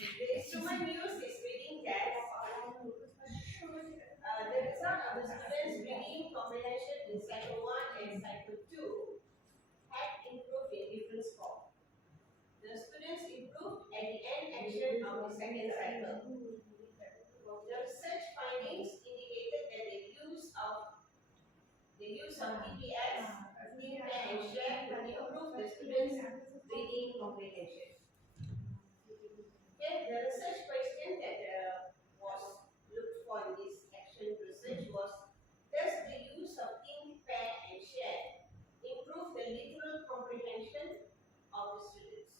The instrument used is reading test. The result of the students' reading comprehension in cycle 1 and cycle 2 had improved in different score. The students improved at the end action of the second cycle. The research findings indicated that the use of TPS, think, pair, and share, would improve the students' reading comprehension. Okay, the research question that was looked for in this action research was: does the use of think, pair, and share improve the literal comprehension of the students?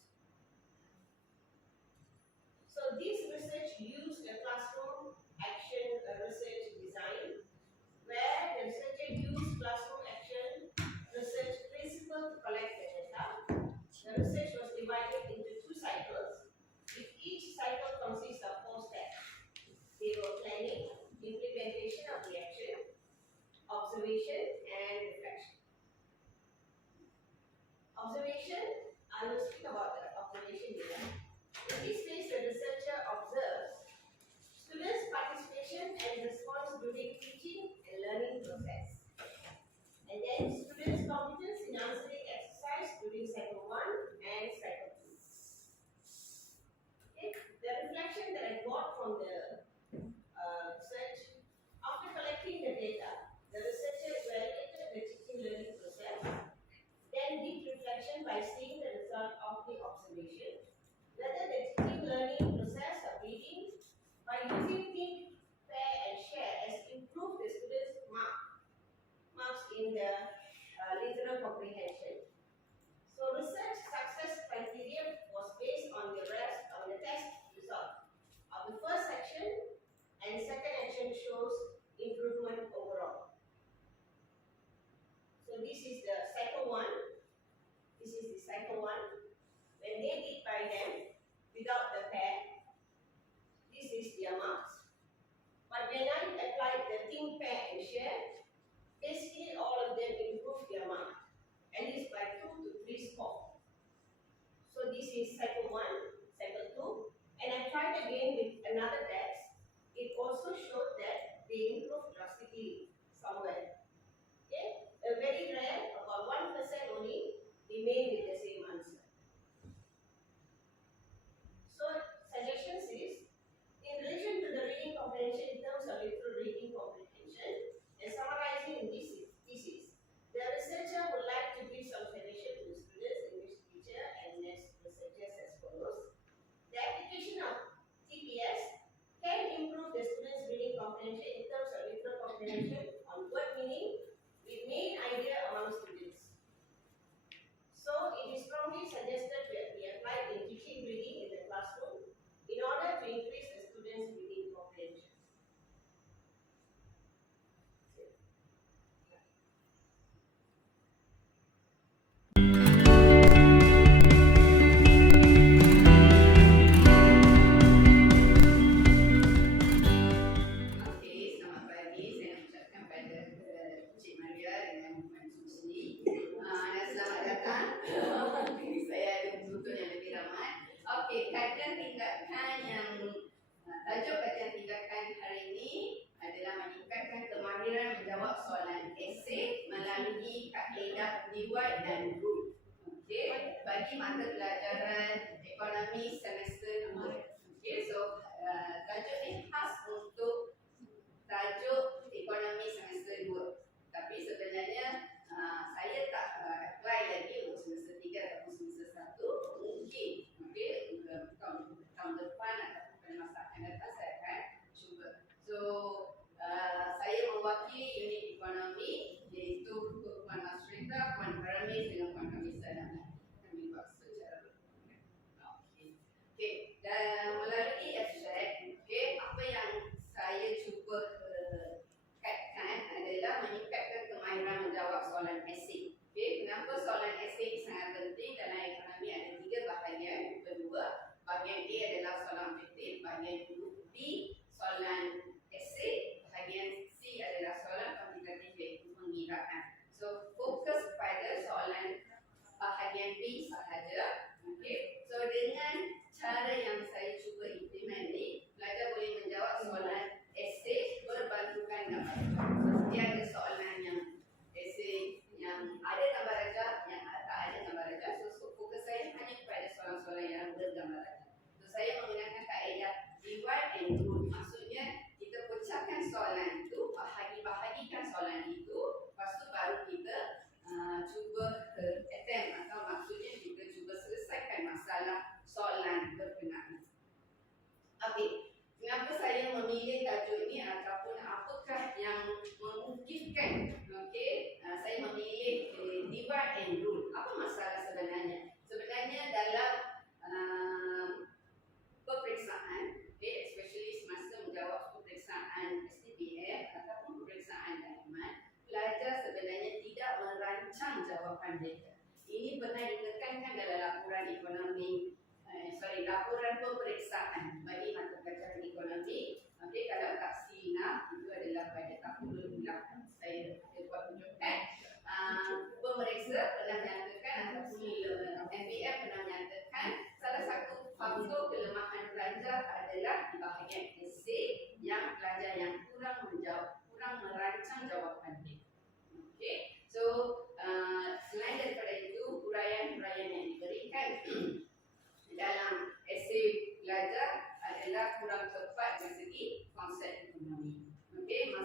So this research used a classroom action research design, where the researcher used classroom action research principle to collect the data. The research was divided into 2 cycles, with each cycle consists of 4 steps. They were planning, implementation of the action, observation, and reflection. Observation, I will speak about the observation here. In this phase, the researcher observes students' participation and response during teaching and learning process. And then students' competence in answering exercise during cycle 1 and cycle 2. Okay. The reflection that I got from the research, after collecting the data, the researcher evaluated the teaching learning process, then did reflection by seeing the result of the observation, whether the teaching learning process of reading by using think, pair, and share has improved the students' marks in the literal comprehension. So research success criteria was based on the test result of the first section, and second action shows improvement overall. So this is the cycle 1. This is the cycle 1. When they did by them without the pair, this is their marks. But when I applied the think, pair, and share, basically all of them improved their mark, at least by 2 to 3 score. So this is cycle 1, cycle 2, and I tried again with another test. It also showed that they improved drastically somewhere. Okay? Very rare, about 1% only, remain with the same answer. So suggestions is, in relation to the reading comprehension in terms of literal reading comprehension, and summarizing in this thesis, the researcher would like to give some suggestion to the students, English teacher, and next researchers as follows. The application of TPS can improve the students' reading comprehension in terms of literal comprehension on word meaning with main idea among students. So it is strongly suggested that we apply in teaching reading in the classroom in order to increase the students' reading comprehension. Tajuk kajian tindakan hari ini adalah meningkatkan kemahiran menjawab soalan esei melalui kaedah Dewey dan Root. Okey, bagi mata pelajaran ekonomi semester 2. Okey, so tajuk ini khas untuk tajuk ekonomi semester 2. Tapi sebenarnya saya tak apply lagi untuk semester 3 ataupun semester 1. Mungkin tahun depan ataupun pada masa akan datang saya akan cuba. So saya mewakili unit ekonomi, iaitu Puan Masrita, Puan Paramis dengan Puan Kamisa dan kami buat secara okey, dan melalui abstract, apa yang saya cuba kaitkan adalah meningkatkan kemahiran menjawab soalan esei. Kenapa soalan esei sangat penting? Dalam ekonomi ada 3 bahagian. Kedua, bahagian A adalah soalan objektif, bahagian B soalan esei, bahagian C adalah soalan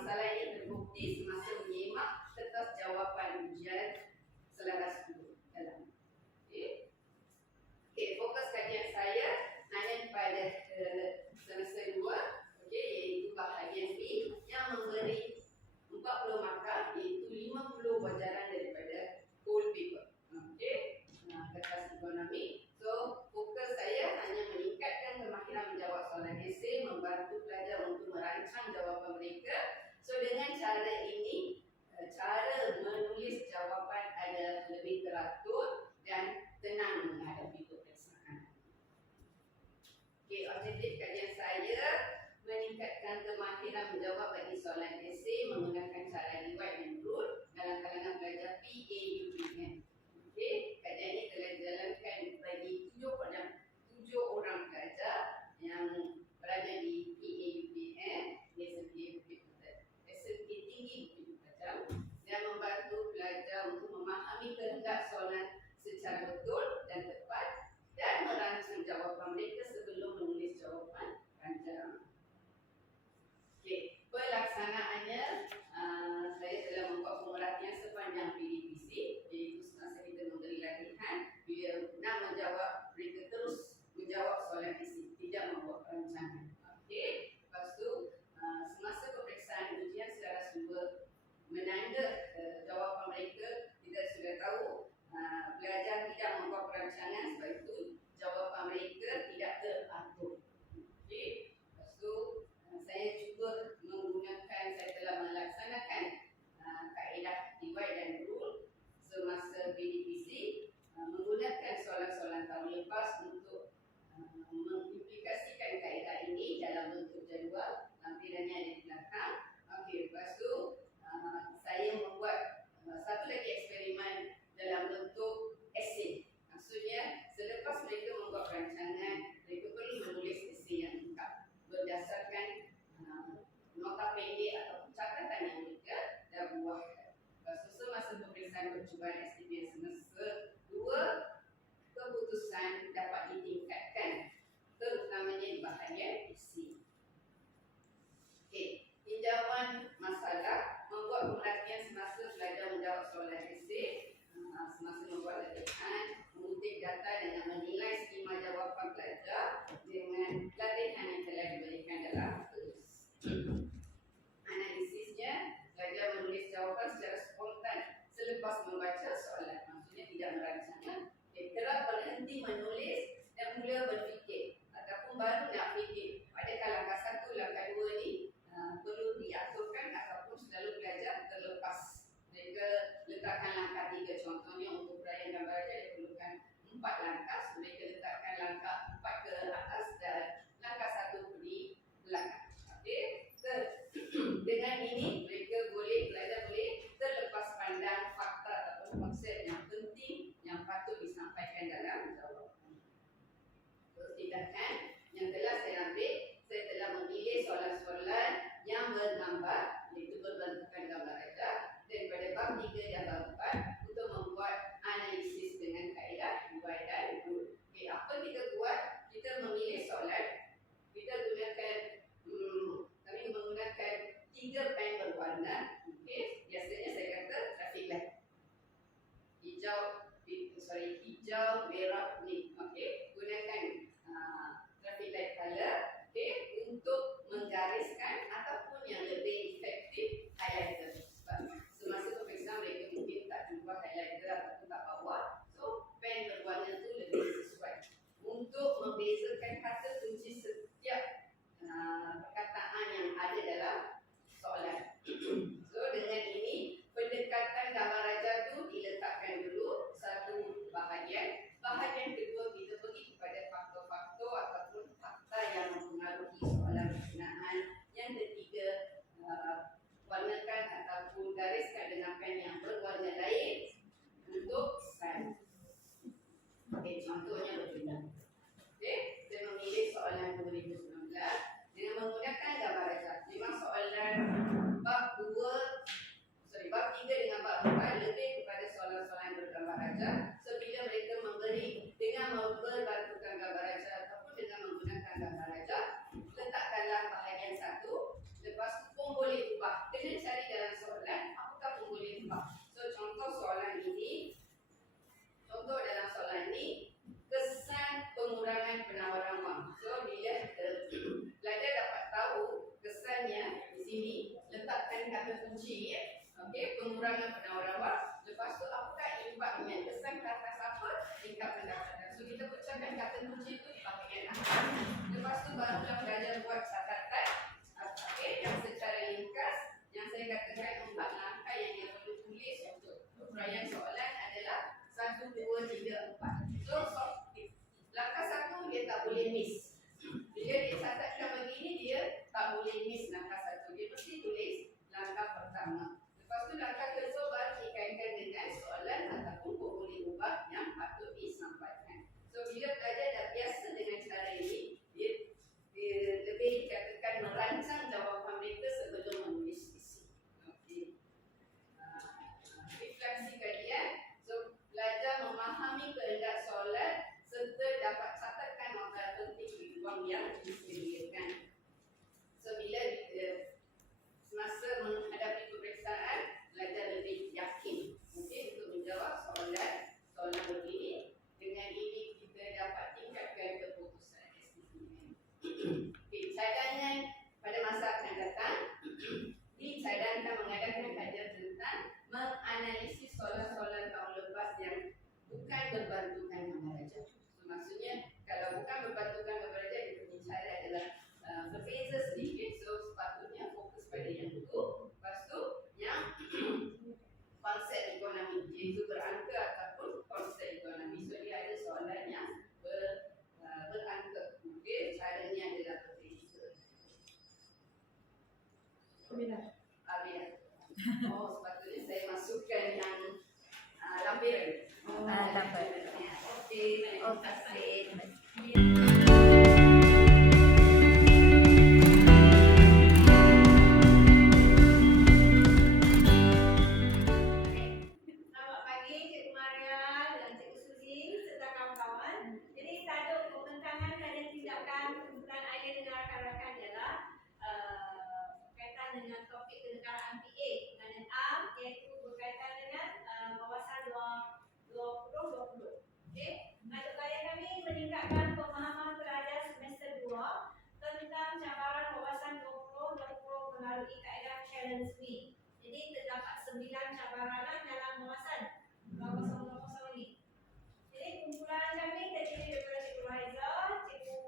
masalah ini terbukti semasa menyimak kertas jawapan ujian selepas dulu dalam. Okey. Okey, fokus kajian saya hanya pada semester 2, okey, iaitu bahagian B yang memberi 40 markah iaitu 50 pelajaran daripada whole paper. Okey, kertas ekonomi. So, fokus saya hanya meningkatkan kemahiran menjawab soalan esei, membantu pelajar untuk merancang jawapan mereka. So, dengan cara ini, cara menulis jawapan adalah lebih teratur dan tenang menghadapi peperiksaan. Okey, objektif kajian saya meningkatkan kemahiran menjawab bagi soalan esei menggunakan cara divide and rule dalam kalangan pelajar PAUPM. Okey, kajian ini telah dijalankan bagi 7 orang pelajar yang berada di PAUPM, SMK tinggi Bukit Kajang, dan membantu pelajar untuk memahami kehendak soalan secara betul dan tepat dan merancang jawapan mereka sebelum menulis jawapan rancang. Okey, pelaksanaannya saya telah membuat pemerhatian sepanjang PDPC, iaitu semasa kita memberi latihan, bila nak menjawab, mereka terus menjawab soalan isi, tidak membuat rancangan. Okey, lepas tu semasa peperiksaan ujian secara sumber menanda jawapan mereka, kita sudah tahu pelajar tidak membuat perancangan, sebab itu jawapan mereka tidak teratur. Okey, lepas tu saya cuba saya telah melaksanakan kaedah divide and rule semasa PDPC, menggunakan soalan-soalan tahun lepas untuk mengimplikasikan kaedah ini dalam bentuk jadual. Tampilannya ada di belakang. Okey, lepas tu saya membuat satu lagi eksperimen dalam bentuk esei. Maksudnya, selepas mereka membuat rancangan, mereka perlu menulis esei yang lengkap berdasarkan nota pendek atau catatan yang mereka dah buatkan. Lepas tu semasa pemeriksaan percubaan SPM semester 2, keputusan dapat ditingkatkan, terutamanya di bahagian isi. Okey, tinjauan masalah, membuat perhatian semasa belajar menjawab soalan esei, semasa membuat latihan, mengutip data dengan menilai skema jawapan pelajar dengan latihan yang telah diberikan dalam tulis. Analisisnya, pelajar menulis jawapan secara spontan selepas membaca soalan, maksudnya tidak merancang. Kerap berhenti menulis dan mula berfikir ataupun baru nak fikir. Adakah langkah 1, langkah 2 ni perlu diaturkan ataupun selalu pelajar terlepas. Mereka letakkan langkah 3, contohnya untuk huraian gambar aja dia perlukan 4 langkah, so mereka pengurangan penawar-nawar. Lepas tu apakah impaknya? Kesan ke atas apa? Tingkat pendapatan. So kita pecahkan kata kunci itu dipakai yang atas. Lepas tu barulah belajar buat catatan. Okay, yang secara ringkas yang saya katakan 4 langkah yang perlu tulis untuk uraian soalan adalah 1, 2, 3, 4. So langkah 1 dia tak boleh miss. Bila dia catatkan begini dia tak boleh miss langkah 1. Dia mesti tulis langkah pertama. Lepas tu langkah kedua baru dikaitkan dengan soalan ataupun boleh ubah yang patut disampaikan. So bila pelajar dah biasa dengan cara ini, dia lebih dikatakan merancang jawapan mereka sebelum menulis isi. Okey. Refleksi kajian. So belajar memahami kehendak soalan serta dapat catatkan nota penting di ruang yang disediakan. So bila semasa menghadapi peperiksaan, belajar lebih yakin untuk menjawab soalan begini. Dengan ini kita dapat tingkatkan keputusan SPM. Okay, cadangan pada masa akan datang dicadangkan mengadakan kajian tentang menganalisis soalan-soalan tahun lepas yang bukan berbantukan Maharaja. So, maksudnya kalau bukan berbantukan Maharaja, kita punya cara adalah berbeza sedikit. So sepatutnya fokus pada yang itu. Lepas tu yang konsep ekonomi, iaitu berangka ataupun konsep ekonomi. So dia ada soalan yang berangka. Mungkin caranya adalah berbeza. Bila? Bila? Oh, sepatutnya saya masukkan yang lampiran. Lampiran. Okey, terima kasih. Selamat pagi Cikgu Maria dan Cikgu Suzy serta kawan-kawan. Jadi tajuk pembentangan kajian tindakan kumpulan idea dengan rakan-rakan ialah berkaitan dengan topik kenegaraan PA pengadaan am, iaitu berkaitan dengan wawasan 2020. Okey, tajuk karya kami meningkatkan pemahaman pelajar semester 2 tentang cabaran wawasan 2020 melalui kaedah Challenge Me. Jadi terdapat 9 cabaran dalam wawasan 2020 ini. Jadi kumpulan kami terdiri daripada Cikgu Raiza, Cikgu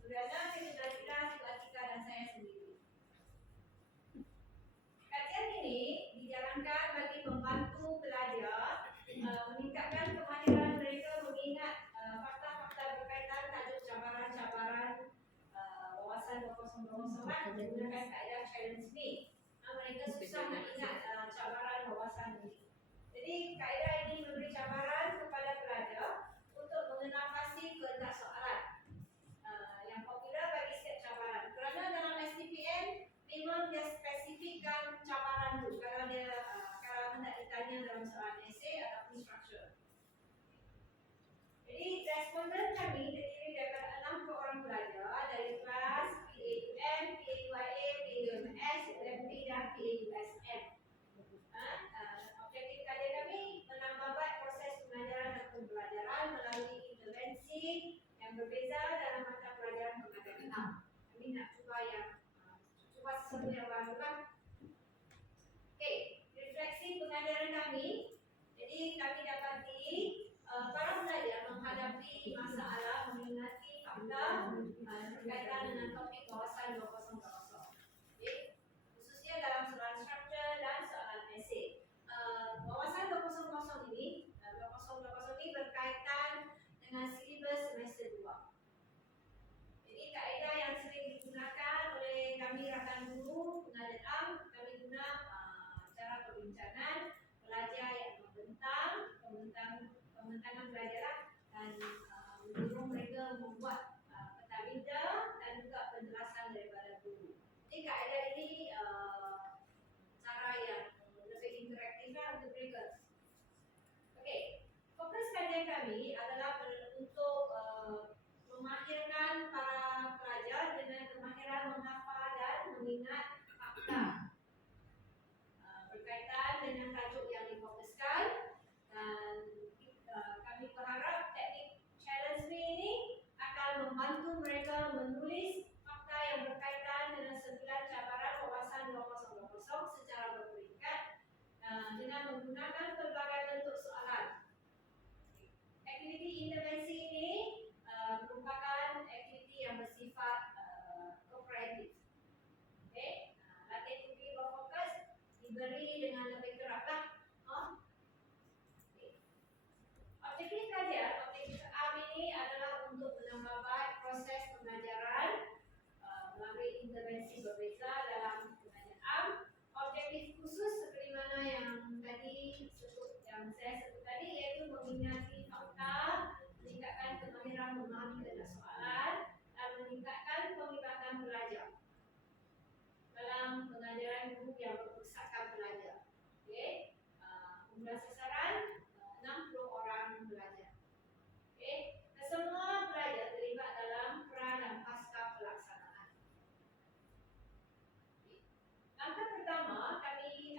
Suriana, Cikgu Nazira, Cikgu Atika dan saya sendiri. Kajian ini dijalankan bagi membantu pelajar meningkatkan kemahiran mereka mengingat fakta-fakta berkaitan tajuk cabaran-cabaran wawasan 2020 menggunakan kaedah Challenge Me. Mereka susah nak ingat cabaran wawasan ini. Jadi kaedah ini memberi cabaran kepada pelajar untuk mengenal pasti kehendak soalan yang popular bagi setiap cabaran. Kerana dalam STPM memang dia spesifikkan cabaran tu kalau hendak ditanya dalam soalan esei ataupun struktur. Jadi responden kami terdiri daripada 60 orang pelajar dari kelas PAUM, PAUIA, PAUMS, LMP dan PAUSM. Objektif kajian kami menambah baik proses pengajaran dan pembelajaran melalui intervensi yang berbeza dalam mata pelajaran pengajaran am. Kami nak cuba sesuatu yang baru lah. Okey, refleksi pengajaran kami. Jadi kami dapati para pelajar menghadapi masalah mengingati fakta berkaitan dengan topik wawasan 2020. Okay. Khususnya dalam soalan struktur dan soalan esei. Wawasan 2020 ini berkaitan dengan silibus semester 2. Jadi kaedah yang sering digunakan oleh kami rakan guru pengajar am, kami guna cara perbincangan pelajar yang pembentangan pelajaran dan mendorong mereka membuat peta bina dan juga penjelasan proses pembelajaran melalui intervensi berbeza dalam pengajaran. Objektif khusus seperti mana yang saya sebut tadi iaitu mengingati fakta, meningkatkan kemahiran memahami kehendak soalan dan meningkatkan penglibatan pelajar dalam pengajaran guru yang berpusatkan pelajar. Okey, jumlah sasaran 60 orang pelajar. Okey, semua pelajar terlibat dalam pra dan pasca pelaksanaan. Okay. Langkah pertama, kami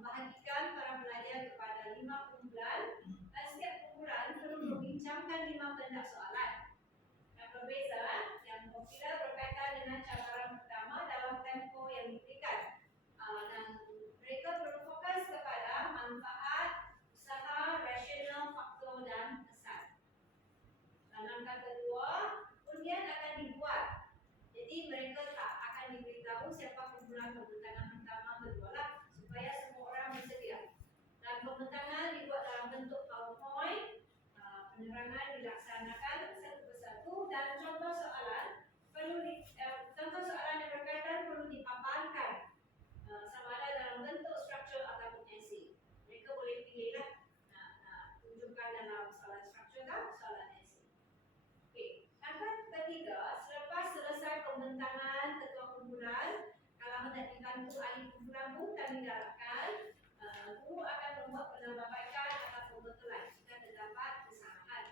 membahagikan para pelajar kepada 5 kumpulan dan setiap kumpulan perlu membincangkan 5 kehendak soalan yang berbeza, yang popular berkaitan dengan cabaran pertama dalam tempoh yang diberikan. Dan mereka perlu fokus kepada manfaat, usaha, rasional, faktor dan kesan. Dan langkah kedua, undian akan dibuat. Jadi mereka tak akan diberitahu siapa kumpulan pembentangan pertama kedua lah, supaya semua orang bersedia. Dan pembentangan dibuat dalam bentuk PowerPoint, penerangan dilaksanakan satu persatu dan contoh soalan contoh soalan yang berkaitan perlu dipaparkan sama ada dalam bentuk struktur ataupun esei. Mereka boleh pilihlah nak tunjukkan dalam soalan struktur atau soalan esei. Okey, langkah ketiga, selepas selesai pembentangan ketua kumpulan, kalau hendak dibantu ahli kumpulan pun kami galakkan, guru akan membuat penambahbaikan atau pembetulan jika terdapat kesalahan.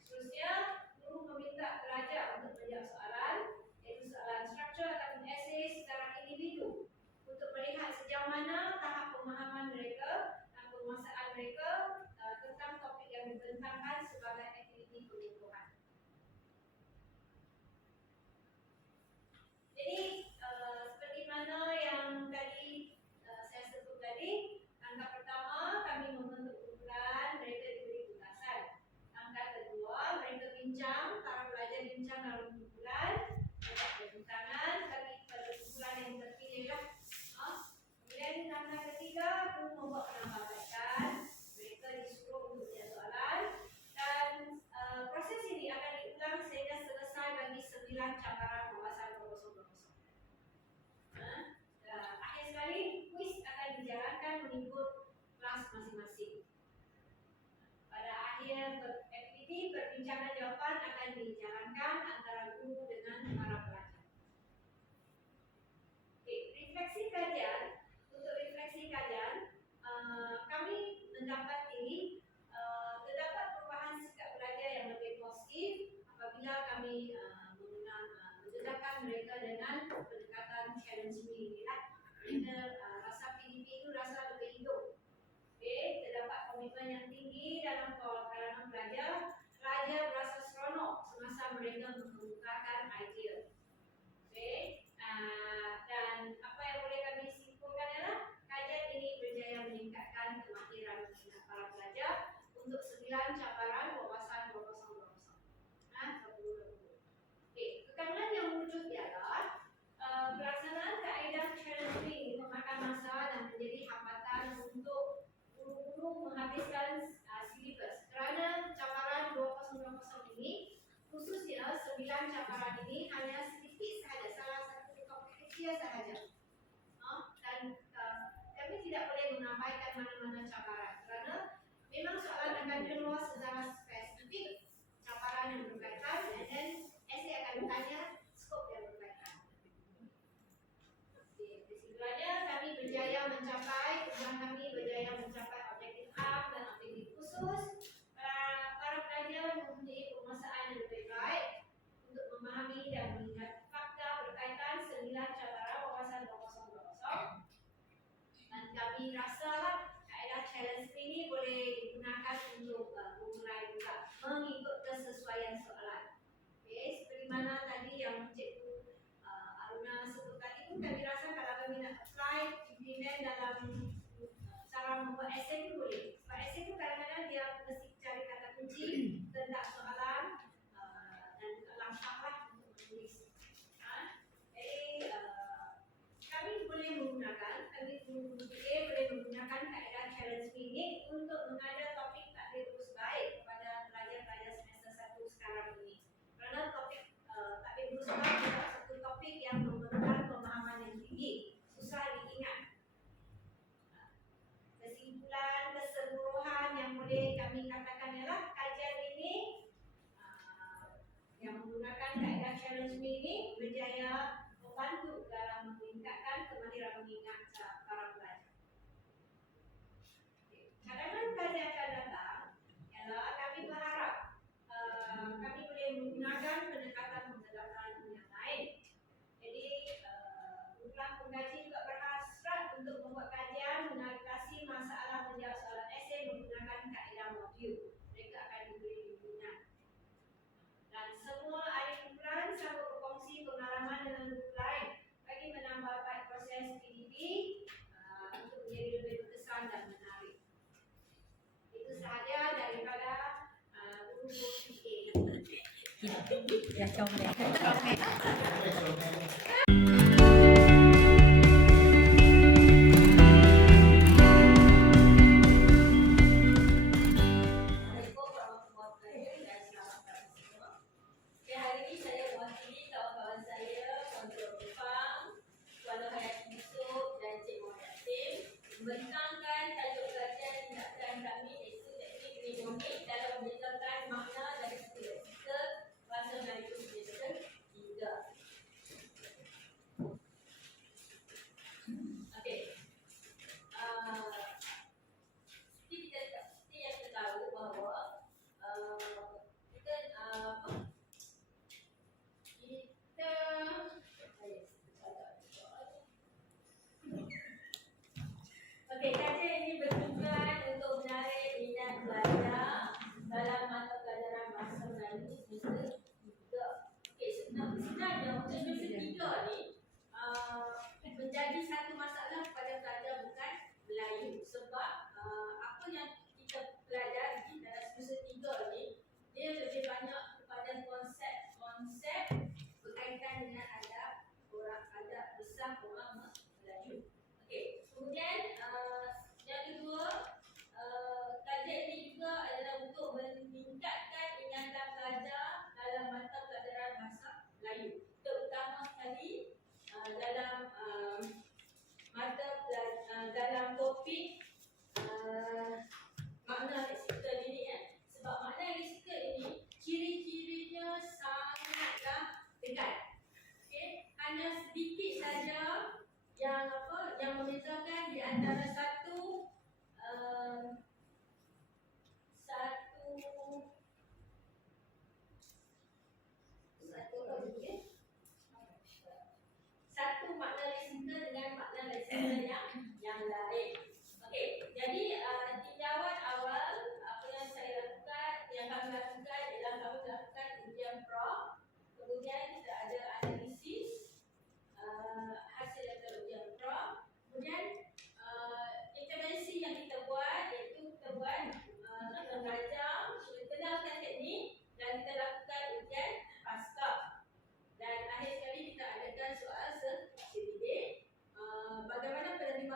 Seterusnya, guru meminta pelajar untuk menjawab soalan, iaitu soalan struktur ataupun esei secara individu untuk melihat sejauh mana tahap pemahaman mereka dan penguasaan mereka tentang topik yang dibentangkan sebagai aktiviti pengukuhan. Jadi, seperti mana yang tadi saya sebut tadi, langkah pertama kami membentuk kumpulan, mereka diberi tugasan. Langkah kedua, mereka bincang, para pelajar bincang dalam kumpulan, mereka berbintangan bagi pada kumpulan yang terpilih lah. Kemudian langkah ketiga, guru membuat penambahbaikan, mereka disuruh untuk menjawab soalan dan proses ini akan diulang sehingga selesai bagi 9 cabaran wawasan 2020. Akhir sekali, kuis akan dijalankan mengikut kelas masing-masing. Pada akhir aktiviti, perbincangan jawapan akan dijalankan antara guru dengan para pelajar. Okay, refleksi kajian. Untuk refleksi kajian, kami mendapati terdapat perubahan sikap belajar yang lebih positif apabila kami mendedahkan mereka dengan pendekatan challenge me. Mereka rasa PDP itu rasa lebih hidup. Okay, terdapat komitmen yang tinggi dalam kalangan pelajar. Pelajar berasa seronok semasa mereka mengemukakan idea. Okay, dan apa yang boleh kami simpulkan adalah kajian ini berjaya meningkatkan kemahiran para pelajar untuk 9 cabaran wawasan 2020. Okay, kekalahan yang wujud ialah pelaksanaan kaedah challenge me memakan masa dan menjadi hambatan untuk guru-guru menghabiskan silibus. Kerana cabaran 2020 ini, khususnya 9 cabaran ini hanya sedikit sahaja, salah satu topik kecil sahaja. Dan kami tidak boleh mengabaikan mana-mana cabaran kerana memang soalan akan keluar secara spesifik cabaran yang berkaitan dan esei akan bertanya skop yang berkaitan. Kesimpulannya, kami berjaya mencapai objektif A dan objektif khusus. Para pelajar mempunyai penguasaan yang lebih baik untuk memahami dan melihat fakta berkaitan 9 cabaran wawasan 2020. Dan kami rasa kaedah challenge ini boleh digunakan untuk memulai juga mengikut kesesuaian soalan. Okay, seperti mana tadi yang Ya, comel. Assalamualaikum warahmatullahi wabarakatuh dan selamat pagi semua. Okay, hari ini saya mewakili kawan-kawan saya, Tuan Jepang, Tuan Hayati Yusof dan Cik Muhammad Tim membentangkan tajuk kajian tindakan kami iaitu teknik mnemonik dalam membezakan makna dari sila-sila bahasa Melayu semester 3. Okey. Seperti yang kita tahu bahawa kita Okey, kajian ini bertujuan untuk menarik minat pelajar dalam mata pelajaran bahasa Melayu semester 3. Okey, sebenarnya untuk semester 3 ni menjadi satu masalah kepada pelajar bukan Melayu sebab apa yang kita pelajari dalam semester 3 ni dia lebih banyak kepada konsep-konsep berkaitan dengan adab besar orang Melayu. Okey, kemudian yang kedua, kajian ini juga adalah untuk meningkatkan ingatan pelajar dalam mata pelajaran bahasa Melayu, terutama sekali dalam dalam topik makna leksikal ini sebab makna leksikal ini ciri-cirinya sangatlah dekat. Okey, hanya sedikit saja yang membezakan di antara satu makna leksikal dengan makna leksikal yang lain. Okey, jadi tinjauan awal apa yang kami lakukan ialah kami melakukan ujian prompt, kemudian kita ada analisis hasil daripada ujian prompt, kemudian intervensi yang kita buat iaitu kita belajar, kita kenalkan teknik dan kita lakukan ujian pasca. Dan akhir sekali kita adakan soal sebilik. Bagaimana penerimaan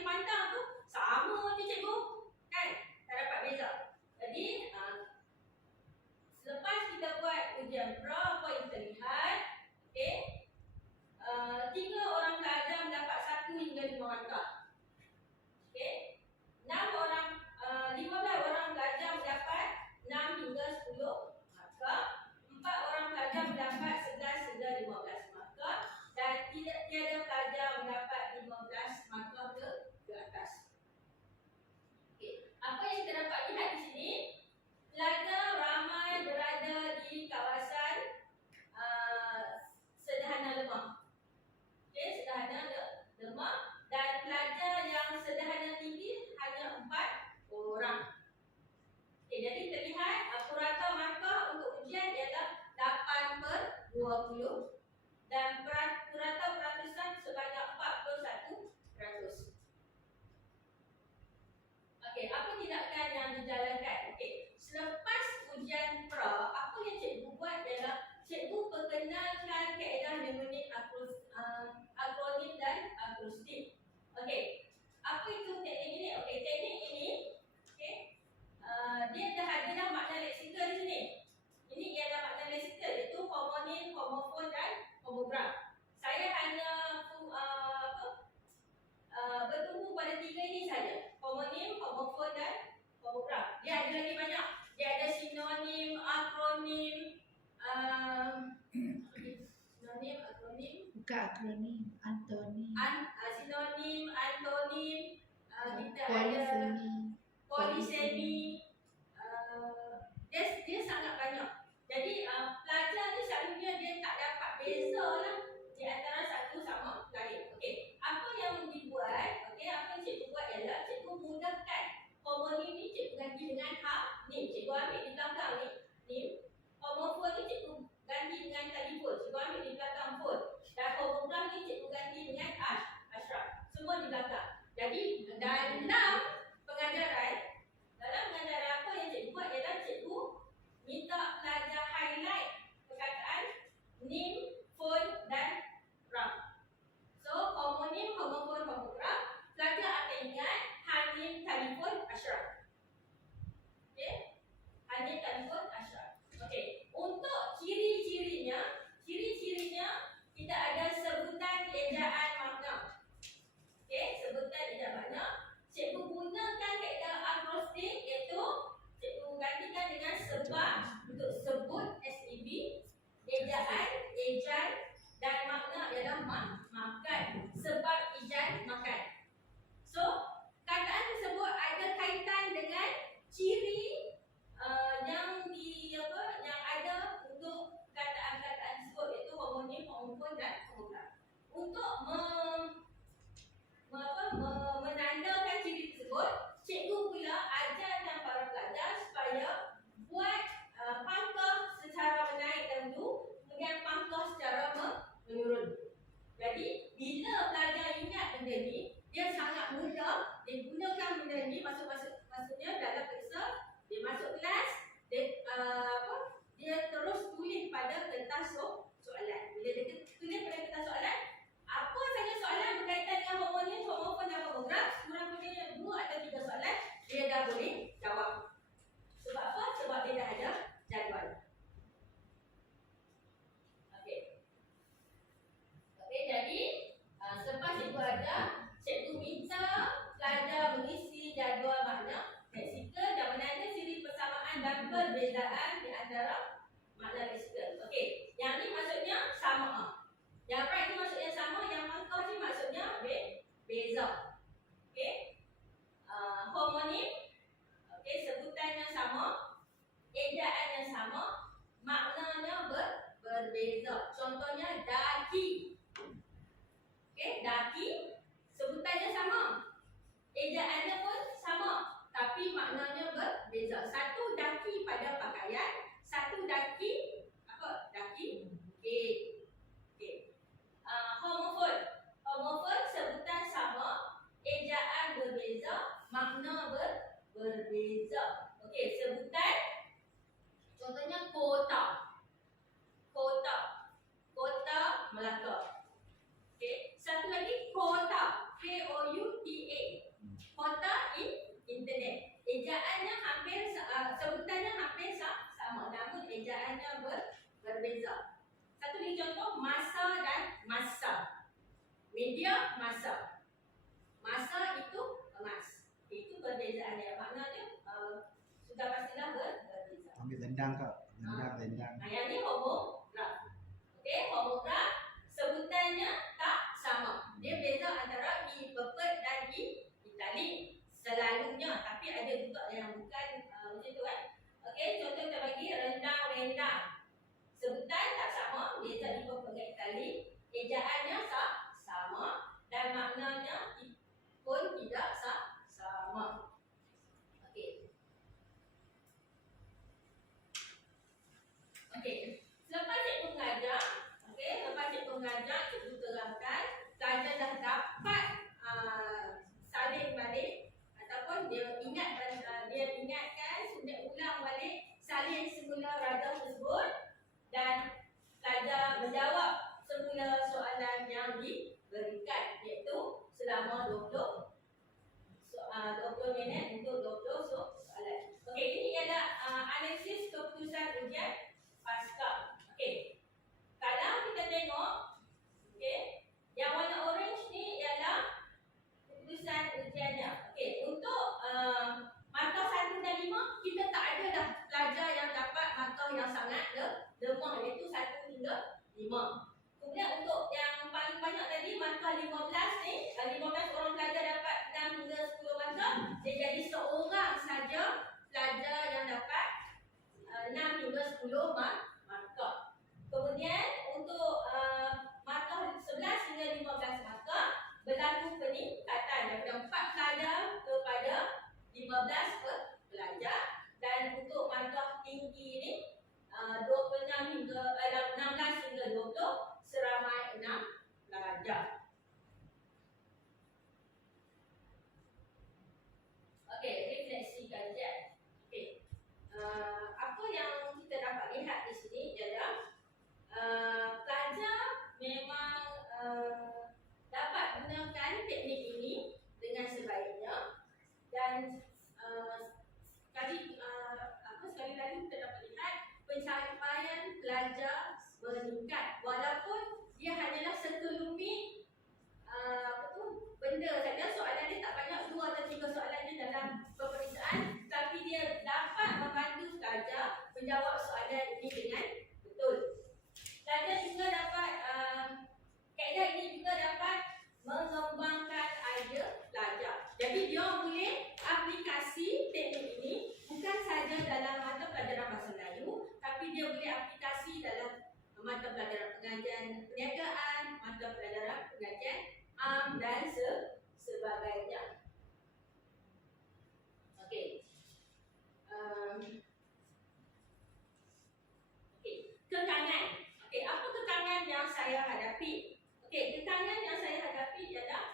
dipandang tu sama je cikgu. Kan? Tak dapat beza. Jadi, selepas kita buat ujian pra, apa yang kita lihat, okey, 3 orang pelajar mendapat 1 hingga 5 markah. Okey. 15 orang pelajar mendapat 6 hingga 10 markah. 4 orang pelajar mendapat 11 hingga 15 markah dan tiada pelajar mendapat 15 markah ke atas. Okey. Apa yang kita dapat lihat di sini, pelajar ramai berada di kawasan sederhana lemah. Okey, sederhana lemah dan pelajar yang sederhana tinggi hanya 4 orang. Okey, jadi terlihat purata markah untuk ujian ialah 8/20 dan purata peratusan sebanyak 41%. Okey, apa tindakan yang dijalankan? Okey, selepas ujian pra, apa yang cikgu buat ialah cikgu perkenalkan kaedah mnemonik, akronim dan akrostik. Okey, apa itu teknik ini? Okey, teknik ini, okey, dia dah makna leksikal di sini. Ini ialah makna leksikal, iaitu homonim, homofon dan homograf. Saya hanya bertumpu pada 3 ini saja. Homonim, homofon dan homograf. Dia ada lagi banyak. Dia ada sinonim, akronim, sinonim, akronim, Bukan akronim, antonim, sinonim, antonim, kita ada polifoni. polisemi. Dia sangat banyak. Jadi pelajar ni selalunya dia tak dapat beza lah di antara satu sama lain. Okey, apa yang dibuat? Okey, apa yang cikgu buat ialah cikgu mudahkan homonim ni cikgu ganti dengan nim. Cikgu ambil di belakang ni nim. Homofon ni cikgu ganti dengan telefon. Cikgu ambil di belakang phone. Dan homograf ni cikgu ganti dengan ashraf. Semua di belakang. Jadi dalam pengajaran apa yang cikgu buat ialah cikgu minta pelajar highlight perkataan nim, phone dan graf. So homonim, homofon, homograf, pelajar akan ingat hanim, telefon, ashraf. Okey? Hanim, telefon, ashraf. Okey. Untuk ciri-cirinya kita ada sebutan ejaan makna. Okey, sebutan ejaan makna. Cikgu gunakan kaedah akrostik, iaitu cikgu gantikan dengan sebab untuk sebut SEB, ejaan, ejan dan makna ialah makan. Sebab ejan makan. So, kataan tersebut ada kaitan dengan ciri yang ada untuk kataan-kataan tersebut, iaitu homonim, homofon dan homograf. Untuk menandakan ciri tersebut, cikgu pula ajarkan para pelajar supaya buat pangkah secara menaik dahulu, kemudian pangkah secara menurun. Jadi, bila pelajar ingat benda ni, dia sangat mudah. Dia gunakan benda ni maksudnya dalam periksa, dia masuk kelas, dia terus tulis pada kertas soalan. Bila dia tulis pada kertas soalan, apa saja soalan berkaitan dengan homonim, homofon dan homograf, kurang-kurangnya 2 atau 3 soalan, dia dah boleh jawab. Sebab apa? Sebab dia dah ada jadual. Okey. Okey, jadi selepas cikgu ajar, cikgu minta pelajar mengisi jadual makna leksikal dan menanda ciri persamaan dan perbezaan di antara makna leksikal. Okey, yang ni maksudnya sama. Yang right ni maksudnya sama, yang markah ni maksudnya beza. Okey. Homonim, okey, sebutannya sama, ejaannya sama, maknanya berbeza. Contohnya daki. Okey, daki sebutannya sama, ejaannya pun sama, tapi maknanya berbeza. Satu daki pada pakaian, satu daki daki kek. Homofon sebutan sama, ejaan berbeza, makna berbeza. Okey, sebutan contohnya kota. Kota Melaka. Okey, satu lagi kota, KOUTA. Rendang kak. Rendang. Yang ni homograf. Okey, homograf sebutannya tak sama. Dia beza antara E purple dan E italic selalunya, tapi ada juga yang bukan macam tu kan. Okey, contoh kita bagi rendang. Sebutan tak sama, beza E purple dengan italic. Ejaannya sama dan maknanya pun tidak sama. Okey. Selepas cikgu mengajar, cikgu terangkan pelajar dah dapat salin balik ataupun dia ingatkan sudah ulang balik salin semula ragam tersebut dan pelajar menjawab semula soalan yang diberikan, iaitu selama 20 minit untuk 20 soalan. Okey, ini ialah analisis keputusan ujian pasca. Okey. Kalau kita tengok, okey, yang warna orange ni ialah keputusan ujiannya. Okey, untuk markah 1 dan 5 kita tak ada dah pelajar yang dapat markah yang sangat lemah, iaitu 1 hingga 5. Kemudian untuk yang paling banyak tadi markah 15 ni, 15 orang pelajar dapat 6 hingga 10 markah, dia jadi seorang saja pelajar yang dapat 6 hingga 10 markah. Kemudian untuk markah 11 hingga 15 markah berlaku peningkatan daripada 4 pelajar kepada 15 pelajar, dan untuk markah tinggi ni 16 hingga 20 seramai 6 pelajar. Okey, refleksi kajian. Okey. Apa yang kita dapat lihat di sini ialah pelajar memang dapat gunakan teknik ini dengan sebaiknya, dan sekali lagi kita dapat lihat pencapaian pelajar meningkat walaupun dia hanyalah sekelumit benda saja. Soalan dia tak banyak, 2 atau 3 soalan dia dalam peperiksaan, tapi dia dapat membantu pelajar menjawab soalan ini dengan betul. Pelajar juga dapat kaedah ini juga dapat mengembangkan idea pelajar. Jadi dia boleh aplikasi teknik ini bukan saja dalam mata pelajaran bahasa Melayu, tapi dia boleh aplikasi dalam mata pelajaran pengajian perniagaan, mata pelajaran pengajian dan sebagainya. Okey. Kekangan. Okey, apa kekangan yang saya hadapi? Okey, kekangan yang saya hadapi ialah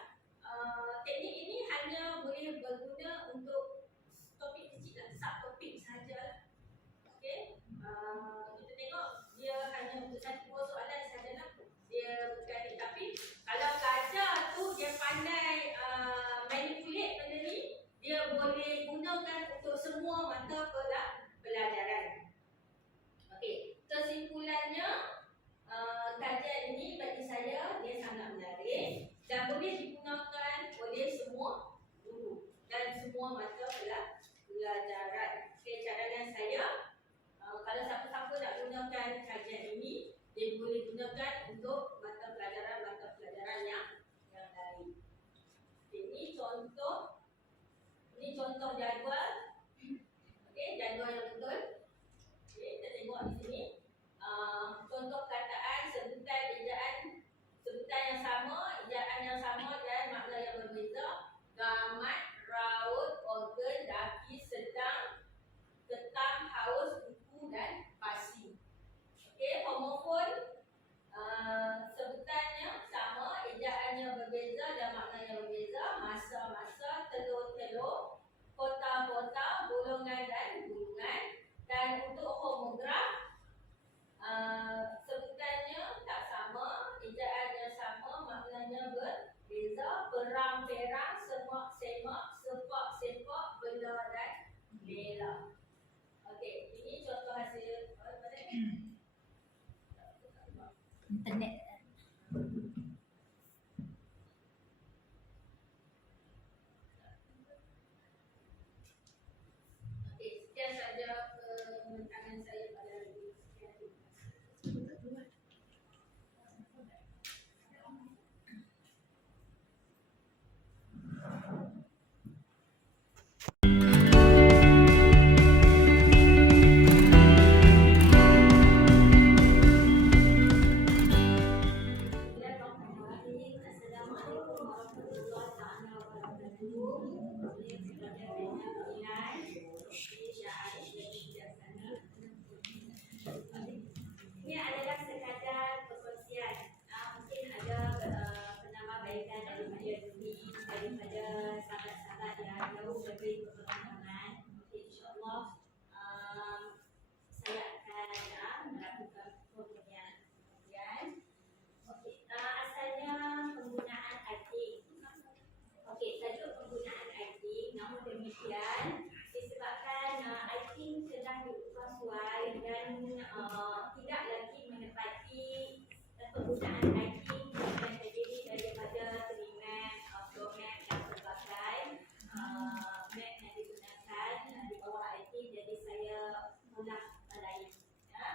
teknik ini hanya boleh berguna untuk topik kecil, subtopik saja. Okey. Kita tengok dia hanya untuk 1-2 soalan sajalah dia berkali, tapi kalau pelajar tu dia pandai manipulate benda ni, dia boleh gunakan untuk semua mata pelajaran. Okey, kesimpulannya kajian ini bagi saya dia sangat menarik dan boleh digunakan oleh semua guru dan semua mata pelajaran. Okey, cadangan saya, kalau siapa-siapa nak gunakan kajian ini, dia boleh gunakan untuk mata pelajaran yang lain. Ini contoh jadual. Okey, jadual yang betul. Okey, kita tengok di sini. Contoh perkataan, sebutan, sebutan yang sama, ejaan yang sama dan makna yang berbeza. Gamat, raut, organ, daki, sedang, ketam, haus, buku dan pasi. Okey, homofon, sebutannya sama, ejaannya berbeza dan maknanya berbeza. Masa-masa, telur-telur, kota-kota, golongan dan gulungan. Dan untuk homograf, sebutannya tak sama, ejaannya sama, maknanya berbeza. Perang-perang, semak-semak, sepak-sepak, bela dan bela. Okey, ini contoh hasil Internet. Okey, sekian saja pembincangan saya. Boleh belajar dengan nilai. Okey, dah ada di sebelah sana. Ini adalah sekadar perkongsian. Mungkin ada penambahbaikan daripada Yumi, daripada sahabat-sahabat yang jauh lebih berpengalaman. Okey, insyaAllah saya akan melakukan pemberian. Okey, asalnya penggunaan IT. Okey, tajuk penggunaan IT. Namun demikian, disebabkan IT telah diubah suai dan tidak lagi menepati penggunaan IT yang terdiri daripada terminal, program yang berbagai Mac yang digunakan di bawah IT, jadi saya ulang lain. Ya.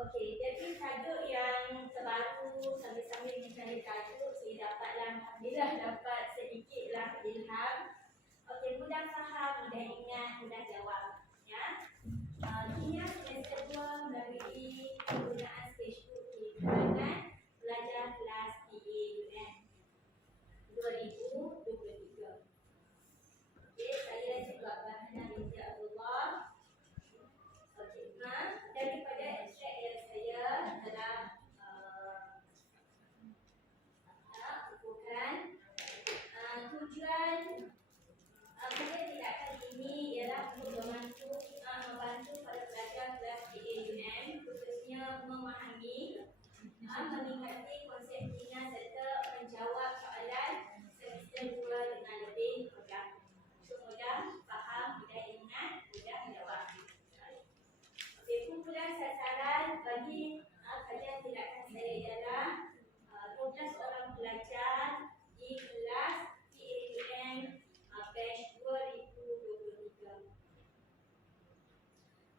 Okey, jadi tajuk yang terbaru sambil-sambil mencari tajuk, saya dapatlah alhamdulillah dapat sedikitlah ilham. Okey, mudah faham, mudah ingat, mudah jawab. Ya. Kimia semester 2 melalui penggunaan Facebook di kalangan pelajar kelas PAUN 2023. Okey, saya juga Bahana binti Abdullah. Okey, daripada ekstrak yang saya telah bukukan, tujuan kerja tindakan ini ialah untuk membantu para pelajar kelas PAUN khususnya memahami, meningkati konsep kimia serta menjawab soalan semester 2 dengan lebih mudah. Mudah faham, mudah ingat, mudah jawab. Okey, kumpulan sasaran bagi kajian tindakan saya ialah 12 orang pelajar di kelas PAUN batch 2023.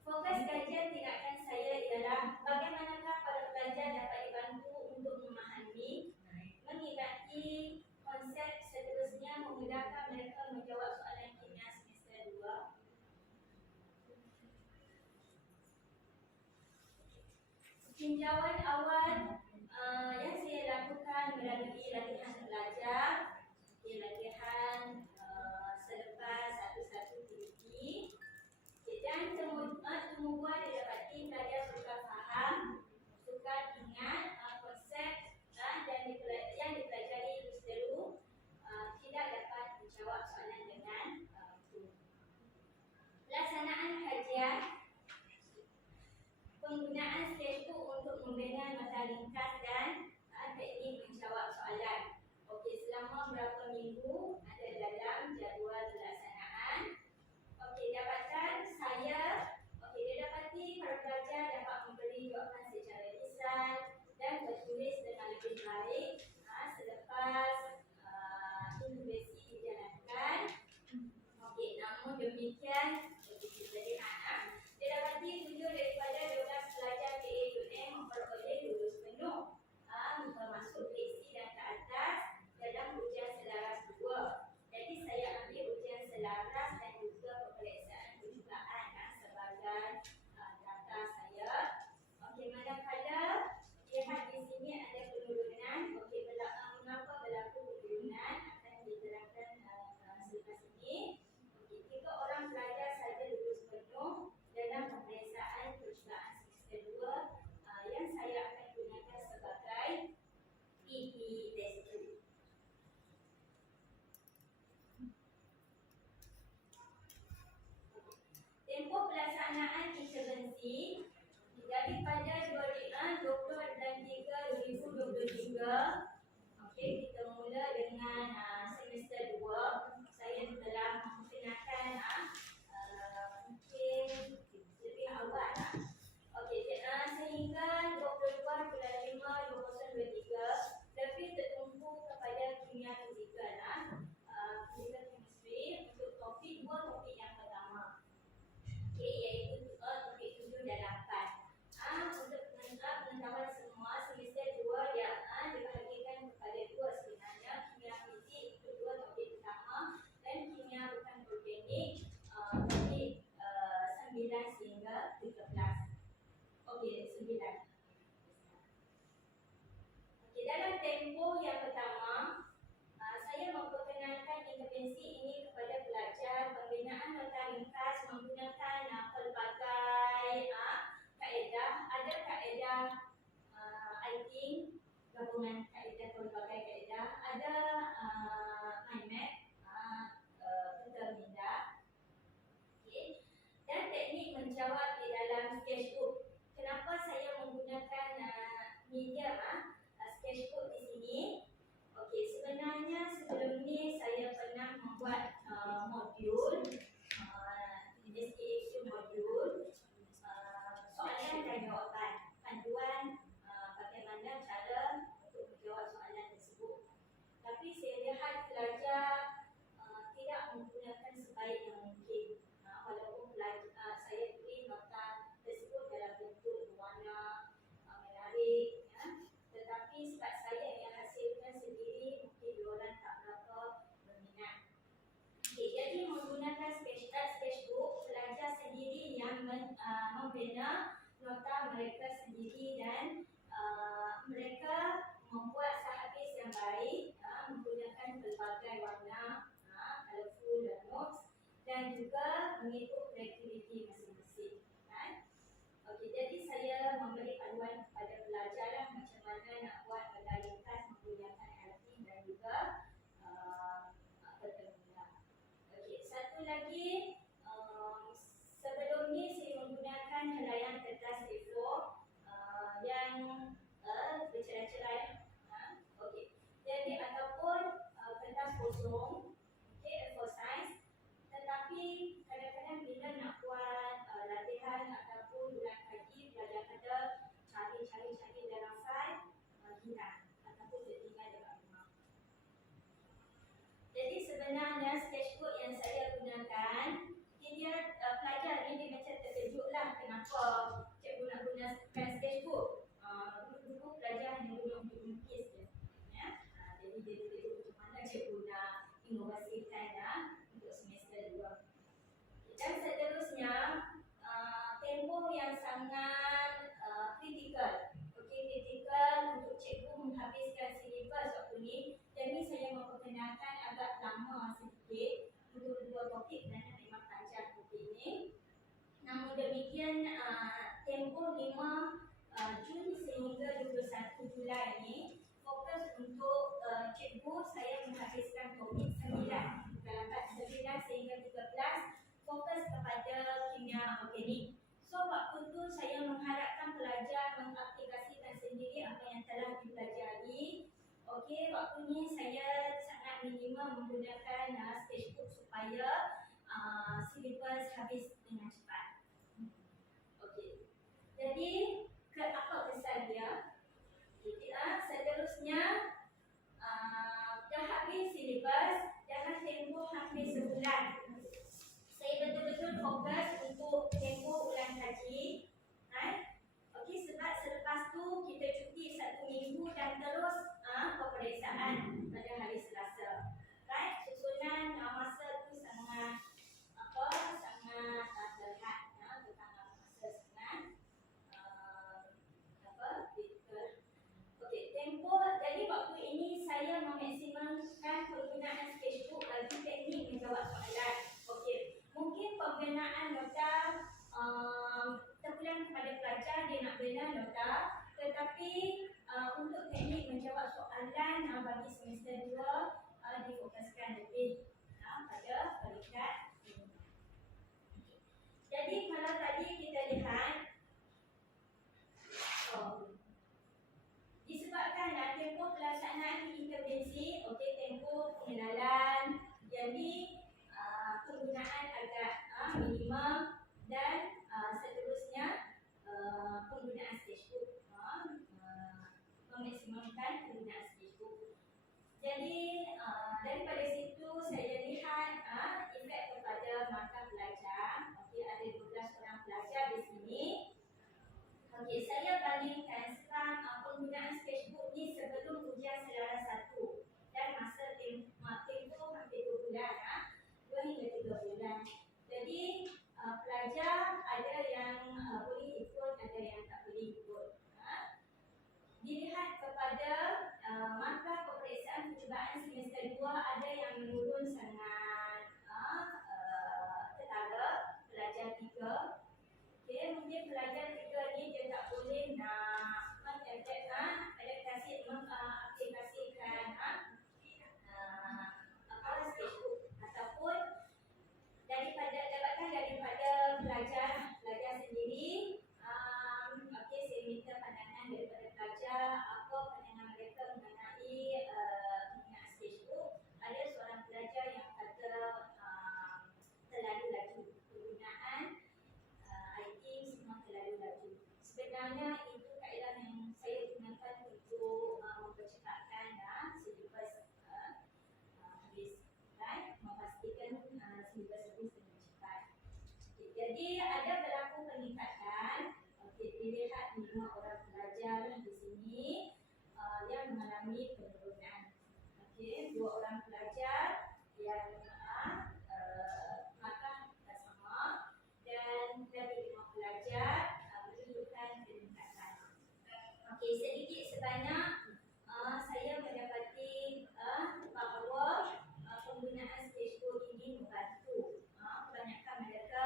Fokus kajian tindakan saya ialah bagaimanakah para pelajar dapat dibantu untuk memahami, mengingati konsep seterusnya memudahkan mereka menjawab soalan kimia semester 2. Tinjauan awal yang saya lakukan melalui latihan belajar, latihan selepas satu-satu aktiviti, dan temubuhan didapati pelajar suka faham, suka ingat konsep yang dipelajari itu seteru, tidak dapat menjawab soalan dengan betul. Pelaksanaan kajian, penggunaan stage 2 untuk membina nota ringkas dan teknik menjawab soalan. Okey, selama berapa minggu ada dalam jadual pelaksanaan. Okey, dapatan saya, dia dapati para pelajar dapat memberi jawapan secara lisan dan bertulis dengan lebih baik selepas inkubasi dijalankan. Okey, namun demikian, kita lihat dia dapati 7 daripada 12 pelajar PAUN memperoleh lulus penuh, termasuk seksi dan ke atas dalam ujian selaras 2. Jadi saya ambil ujian selaras dan juga peperiksaan percubaan sebagai data saya. Okey, manakala lihat di sini ada penurunan. Okey, mengapa berlaku penurunan akan diterangkan selepas ini. Okey, 3 orang pelajar saja lulus penuh dalam peperiksaan percubaan semester 2 yang saya akan gunakan sebagai PP test 2. Tempoh pelaksanaan intervensi daripada 23 2023. Okey, kita mula dengan semester 2. Saya telah memperkenalkan mungkin lebih awal. Okey, sehingga 22 bulan 5 2023 lebih tertumpu kepada kimia fizikal, fizikal chemistry untuk topik 2 topik yang pertama. Okey, iaitu topik 7 dan 8. mengikut kreativiti masing-masing. Kan? Okey, jadi saya memberi panduan kepada pelajar lah macam mana nak buat benda ringkas menggunakan LT dan juga pertemuan. Okey, satu lagi sebelum ni saya menggunakan helaian kertas A4 yang bercerai-cerai. Okey, jadi ataupun kertas kosong, okey, A4 size. Tetapi kadang-kadang bila nak buat latihan ataupun ulang kaji, pelajar kata cari dalam file hilang ataupun tertinggal dekat rumah. Jadi sebenarnya sketchbook yang saya gunakan, dia pelajar ni dia macam terkejutlah kenapa cikgu nak gunakan sketchbook. Dulu pelajar hanya guna untuk melukis je. Ya? Jadi dia terkejut macam mana cikgu nak inovasikan untuk semester 2. Dan seterusnya, tempoh yang sangat kritikal. Okey, kritikal untuk cikgu menghabiskan silibus waktu ni. Jadi saya memperkenalkan agak lama sedikit untuk dua topik kerana memang panjang topik ni. Namun demikian, tempoh 5 Jun sehingga 21 Julai ni fokus untuk cikgu saya menghabiskan topik 9 dalam 9 sehingga 13 fokus kepada kimia organik. So waktu tu saya mengharapkan pelajar mengaplikasikan sendiri apa yang telah dipelajari. Okey, waktu ni saya sangat minimum menggunakan sketchbook supaya silibus habis dengan cepat. Okey. Jadi apa kesan dia? Seterusnya dah habis silibus, dalam tempoh hampir sebulan. Saya betul-betul fokus untuk tempoh ulang kaji. Okey, sebab selepas tu kita cuti 1 minggu dan terus peperiksaan pada hari Selasa. Right? Susunan masa tu sangat sangat terhad, tentang masa sangat critical. Okey, tempoh. Jadi waktu ini saya memaksimumkan penggunaan sketchbook bagi teknik menjawab soalan. Okey, mungkin penggunaan nota terpulang kepada pelajar dia nak bina nota, tetapi untuk teknik menjawab soalan bagi semester 2 difokuskan lebih pada peringkat ini. Jadi kalau tadi kita lihat disebabkan tempoh pelaksanaan intervensi, okey, tempoh pengenalan, jadi penggunaan agak minimum dan seterusnya penggunaan sketchbook, memaksimumkan penggunaan sketchbook. Jadi daripada situ saya lihat efek kepada markah pelajar. Okey, ada 12 orang pelajar di sini. Okey, saya bandingkan sekarang penggunaan sketchbook ni sebelum ujian selaras 1 dan masa tempoh hampir 2 bulan, 2 hingga 3 bulan. Jadi pelajar ada yang boleh ikut, ada yang tak boleh ikut. Dilihat kepada markah peperiksaan percubaan semester 2, ada yang menurun sangat ketara, pelajar 3. Okay, mungkin pelajar 3 ni dia tak boleh nak mengaplikasikan sketchbook ataupun dapatkan daripada pelajar sendiri. Okey, saya minta pandangan daripada pelajar, apa pandangan mereka mengenai penggunaan sketchbook. Ada seorang pelajar yang kata terlalu laju penggunaan item, semua terlalu laju. Sebenarnya itu kaedah yang saya gunakan untuk mempercepatkan silibus habis, right? Memastikan silibus habis dengan cepat. Okay, jadi ada berlaku peningkatan. Okey, dilihat 5 orang pelajar di sini yang mengalami penurunan. Okey, 2 orang pelajar yang markah sama dan dari 5 pelajar menunjukkan peningkatan. Okey, sedikit sebanyak saya mendapati bahawa penggunaan sketchbook ini membantu. Kebanyakan mereka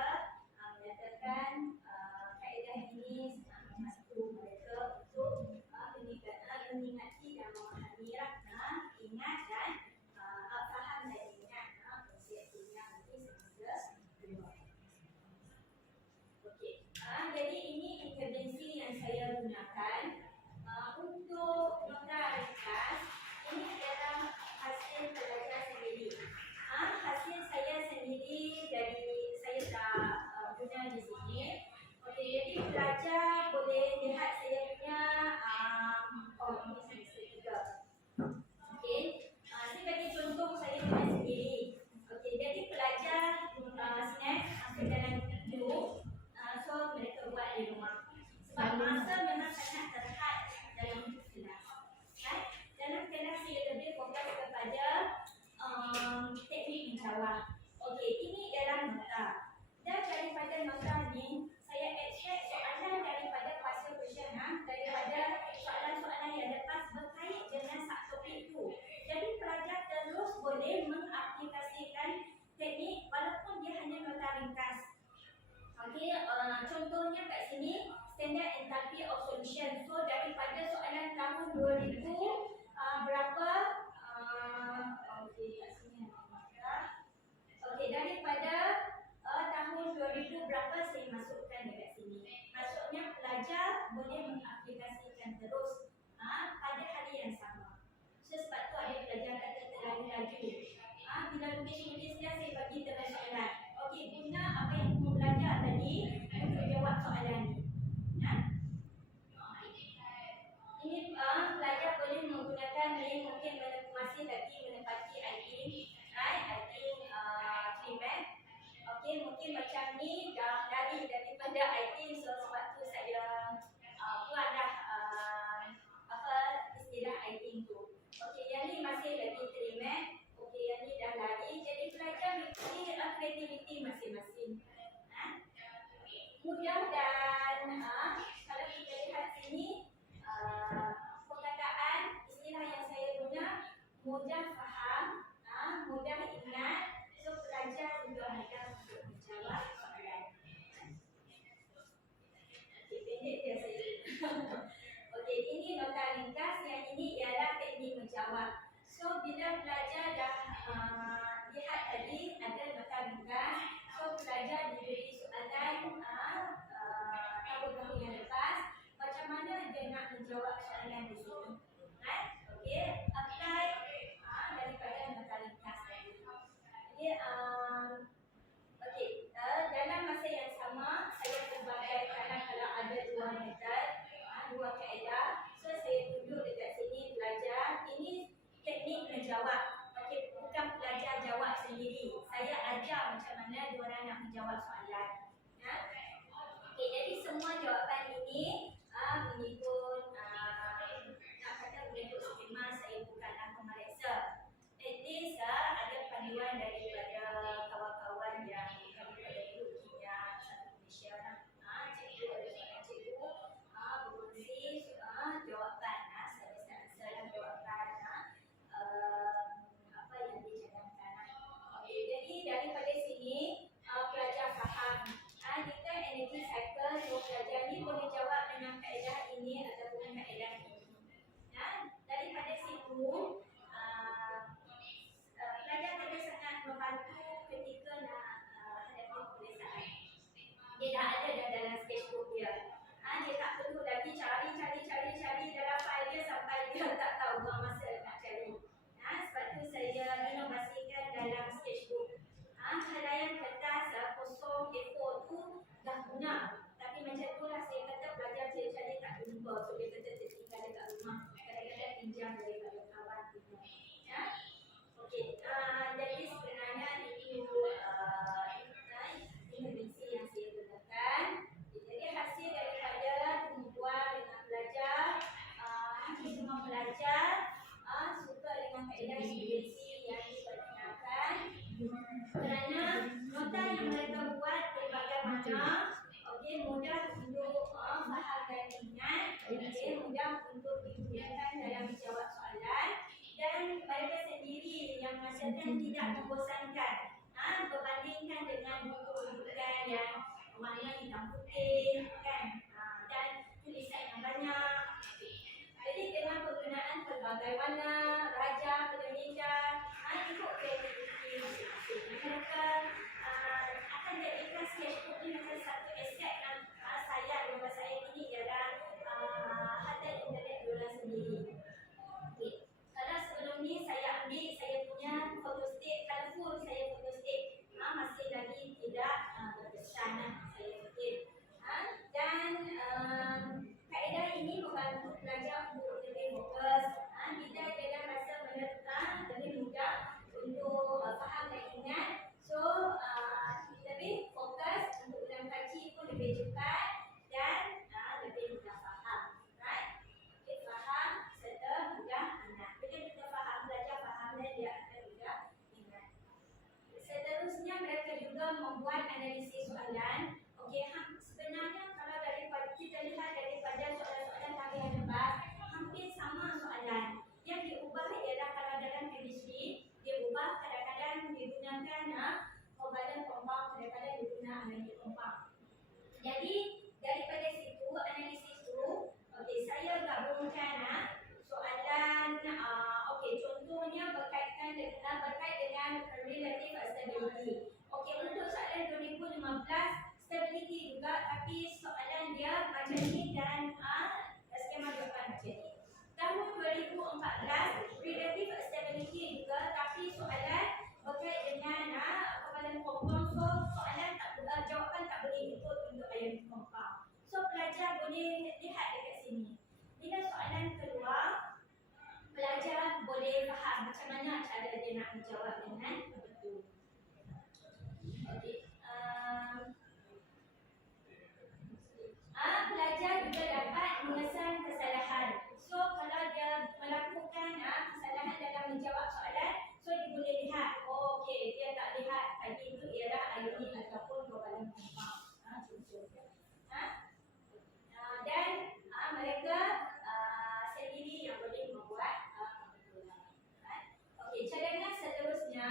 Okey, ini ialah nota. Dan daripada nota ni, saya extract soalan daripada past question daripada soalan-soalan yang lepas berkait dengan subtopik tu. Jadi pelajar terus boleh mengaplikasikan teknik walaupun dia hanya nota ringkas. Okey, contohnya kat sini standard enthalpy of solution. So daripada soalan tahun 2000 berapa okey kat sini ada. Okey, daripada tahun 2000 berapa saya masukkan dekat sini. Maksudnya pelajar boleh mengaplikasikan terus pada hari yang sama. So sebab tu ada pelajar kata terlalu laju. Bila lukis-lukis dia saya bagi dengan soalan. Okey, guna apa yang kamu belajar tadi untuk jawab soalan ni. Ini pelajar boleh menggunakan ni, mungkin masih lagi menepati writing treatment. Okey, mungkin macam ni dah lari daripada writing, so sebab tu saya buat dah apa istilah writing tu. Okey, yang ni masih lagi treatment. Okey, yang ni dah lari. Jadi pelajar mesti kreativiti masing-masing. Mudah dan kalau kita lihat sini perkataan istilah yang saya guna mudah faham, mudah ingat, so pelajar juga mudah untuk menjawab soalan. Okey, pendek dia saya. Okey, ini nota ringkas, yang ini ialah teknik menjawab. So bila pelajar dah lihat tadi ada nota ringkas, so pelajar diberi soalan tahun-tahun yang lepas, macam mana dia nak menjawab soalan di sini. Okey, apply daripada nota ringkas tadi. Jadi okey, dalam masa yang sama saya serbagaikan kalau ada dua metod, dua kaedah. So saya tunjuk dekat sini pelajar, ini teknik menjawab. Okey, bukan pelajar jawab sendiri. Saya ajar macam mana diorang nak menjawab soalan. Okey, jadi semua jawapan ini mengikut nak kata mengikut skema, saya bukanlah pemeriksa. At least ada panduan daripada kawan-kawan yang daripada grup kimia satu Malaysia. Cikgu ada seorang cikgu berkongsi jawapan, saya dalam jawapan apa yang dicadangkan. Okey, jadi daripada sini pelajar faham kita energy cycle, so pelajar ni boleh jawab dengan kaedah ini ataupun kaedah ini. Daripada situ pelajar ada sangat membantu ketika nak hadapi peperiksaan. Dia dah ada dalam sketchbook dia. Dia tak perlu lagi cari dalam file dia sampai dia tak tahu buang masa nak cari. Sebab tu saya inovasikan dalam sketchbook. Helaian kertas kosong A4 tu dah guna. Tapi macam tu lah saya kata pelajar cari tak jumpa. So dia kata tertinggal dekat rumah. Kadang-kadang pinjam daripada kawan tu. Okey, jadi sebenarnya itu intervensi yang saya gunakan. Jadi hasil daripada pertemuan dengan pelajar, semua pelajar suka dengan kaedah intervensi yang diperkenalkan. Kerana nota yang mereka buat berbagai mana, okey, mudah untuk faham dan ingat, okey, mudah untuk digunakan dalam menjawab soalan, dan mereka sendiri yang menghasilkan tidak membosankan. Berbandingkan dengan buku rujukan yang warna hitam putih, kan, dan tulisan yang banyak. Jadi dengan penggunaan pelbagai warna, raja, meja, ikut kreativiti masing-masing. Mereka akan jadikan sketchbook ini macam satu aset yang bagi saya ini ialah harta internet diorang sendiri. Okay. Kalau sebelum ni saya ambil saya punya photostat colourful, saya membuat analisis soalan. Okey, sebenarnya kalau daripada kita lihat daripada soalan-soalan tarian lepas, hampir sama soalan. Yang diubah ialah kalau dalam chemistry, dia ubah kadang-kadang digunakan covalent compound, kadang-kadang digunakan ionic compound. Jadi daripada situ, analisis tu, okey, saya gabungkan soalan, okey, contohnya berkait dengan relative stability. Okey, untuk soalan 2015 stability juga, tapi soalan dia macam ni dan skema jawapan macam ni. Tahun 2014 relative stability juga, tapi soalan berkait dengan covalent compound. So soalan jawapan tak boleh ikut untuk ionic compound. So pelajar boleh lihat dekat sini. Bila soalan keluar, pelajar boleh faham macam mana cara dia nak menjawab dengan betul. Okey. Pelajar juga dapat mengesan kesalahan. So kalau dia melakukan kesalahan dalam menjawab soalan, so dia boleh lihat, oh okey, dia tak lihat tadi itu ialah ionic ataupun covalent compound. Contohnya. Dan mereka sendiri yang boleh membuat kesimpulan. Okey, cadangan seterusnya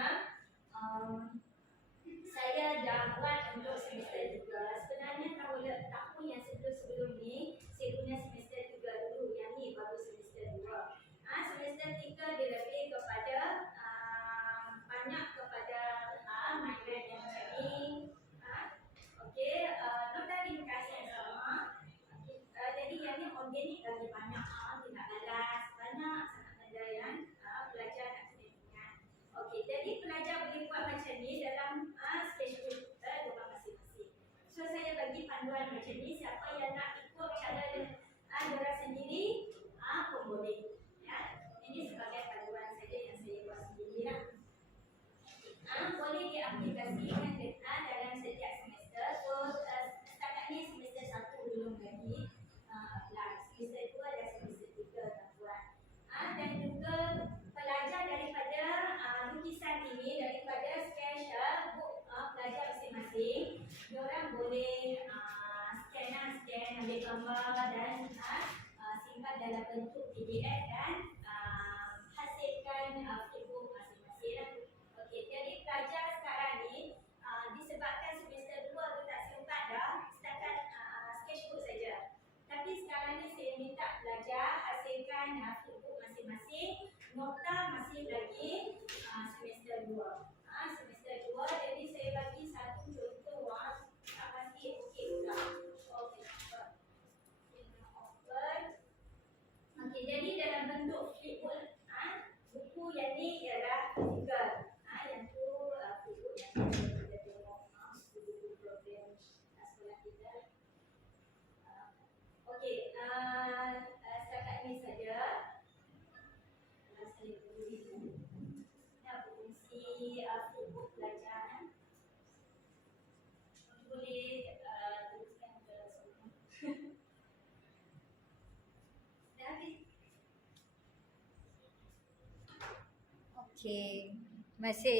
saya dah buat untuk semester 3. Sebenarnya tahun yang sebelum ni saya guna semester 3 dulu. Yang ni baru semester 2. Semester 3 dia lebih kepada banyak kepada mainan yang macam ni. Okey, nota ringkas yang sama. Jadi yang ni organik lagi banyak. Dia nak balas banyak sangat benda yang pelajar nak kena ingat. Okey, jadi pelajar boleh buat macam ni dalam sketchbook kita diorang masing-masing. So saya bagi panduan macam ni, siapa yang nak ikut cara diorang sendiri pun boleh. Ya. Ini sebagai panduan saja yang saya buat sendiri lah. Boleh diaplikasikan dalam setiap semester. So setakat ni semester 1 belum lagi. Semester 2 dan semester 3 dah buat. Dan juga pelajar daripada lukisan ini, daripada sketch book pelajar masing-masing, diorang boleh scan, ambil gambar dan simpan dalam bentuk PDF dan hasilkan flipbook masing-masing. Okey, jadi pelajar sekarang ni disebabkan semester 2 tu tak sempat dah, setakat sketchbook saja. Tapi sekarang ni saya minta pelajar hasilkan flipbook masing-masing, nota masih lagi semester 2. Semester 2, jadi saya bagi satu contoh tak pasti okey pula. Okey, open. Okey, jadi dalam bentuk flipbook, buku yang ni ialah physical. Yang tu flipbook yang kita tengok buku program sekolah kita. Okey, setakat ni saja. Saya beri fungsi flipbook pelajar. Boleh teruskan ke semua. Dah habis. Okey, masih